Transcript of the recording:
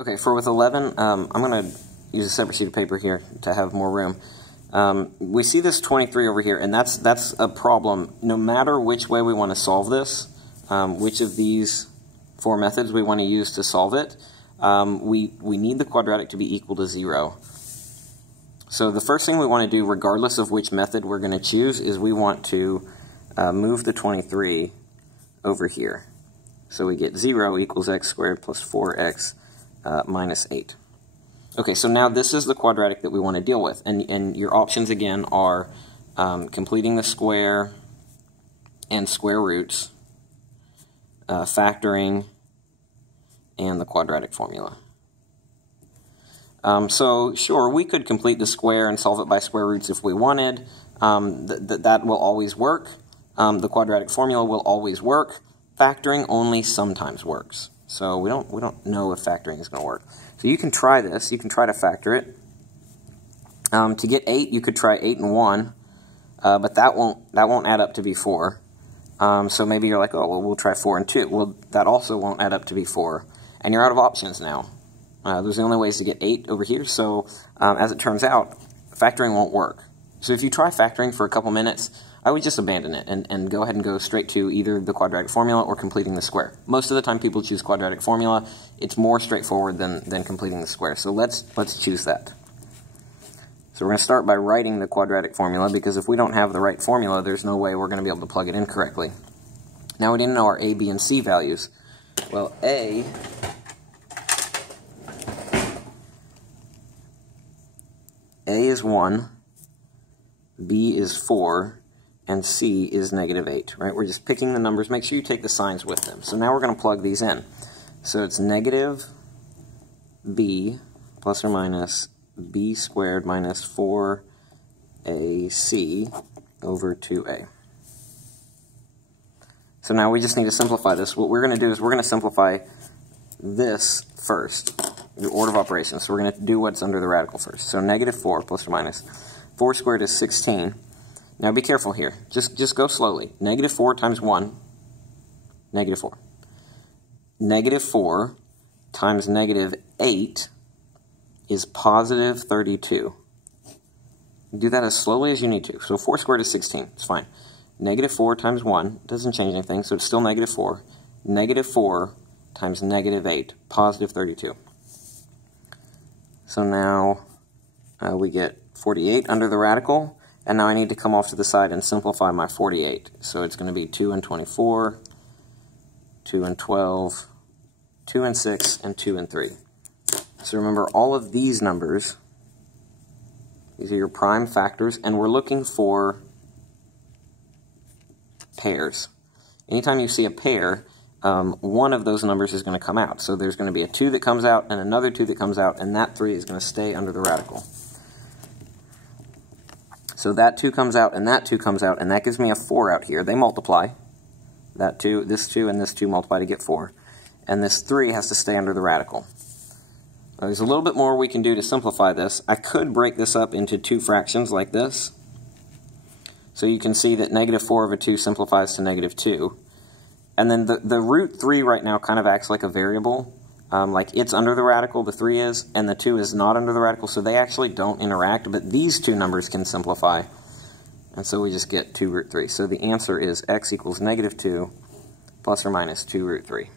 Okay, for with 11, I'm going to use a separate sheet of paper here to have more room. We see this 23 over here, and that's a problem. No matter which way we want to solve this, which of these four methods we want to use to solve it, we need the quadratic to be equal to 0. So the first thing we want to do, regardless of which method we're going to choose, is we want to move the 23 over here. So we get 0 equals x squared plus 4x minus 8. Okay, so now this is the quadratic that we want to deal with, and your options again are completing the square and square roots, factoring, and the quadratic formula. So sure, we could complete the square and solve it by square roots if we wanted. That will always work. The quadratic formula will always work. Factoring only sometimes works. So we don't know if factoring is going to work. So you can try this. You can try to factor it. To get 8, you could try 8 and 1, but that won't add up to be 4. So maybe you're like, oh, well, we'll try 4 and 2. Well, that also won't add up to be 4, and you're out of options now. Those are the only ways to get 8 over here. So as it turns out, factoring won't work. So if you try factoring for a couple minutes, I would just abandon it and go ahead and go straight to either the quadratic formula or completing the square. Most of the time people choose quadratic formula. It's more straightforward than completing the square. So let's choose that. So we're going to start by writing the quadratic formula, because if we don't have the right formula, there's no way we're going to be able to plug it in correctly. Now we need to know our a, b, and c values. Well, a is 1, b is 4, and c is -8, right? We're just picking the numbers. Make sure you take the signs with them. So now we're going to plug these in. So it's negative b plus or minus b squared minus 4ac over 2a. So now we just need to simplify this. What we're going to do is we're going to simplify this first, the order of operations. So we're going to do what's under the radical first. So -4 plus or minus 4 squared is 16. Now be careful here. Just go slowly. -4 times 1, -4. -4 times -8 is positive 32. Do that as slowly as you need to. So 4 squared is 16. It's fine. -4 times 1 doesn't change anything, so it's still -4. -4 times -8, positive 32. So now we get 48 under the radical. And now I need to come off to the side and simplify my 48. So it's going to be 2 and 24, 2 and 12, 2 and 6, and 2 and 3. So remember, all of these numbers, these are your prime factors, and we're looking for pairs. Anytime you see a pair, one of those numbers is going to come out. So there's going to be a 2 that comes out and another 2 that comes out, and that 3 is going to stay under the radical. So that 2 comes out, and that 2 comes out, and that gives me a 4 out here. They multiply. That 2, this 2, and this 2 multiply to get 4. And this 3 has to stay under the radical. Now, there's a little bit more we can do to simplify this. I could break this up into 2 fractions like this. So you can see that -4 over 2 simplifies to -2. And then the root 3 right now kind of acts like a variable. Like it's under the radical, the 3 is, and the 2 is not under the radical, so they actually don't interact, but these two numbers can simplify. And so we just get 2 root 3. So the answer is x equals -2 plus or minus 2 root 3.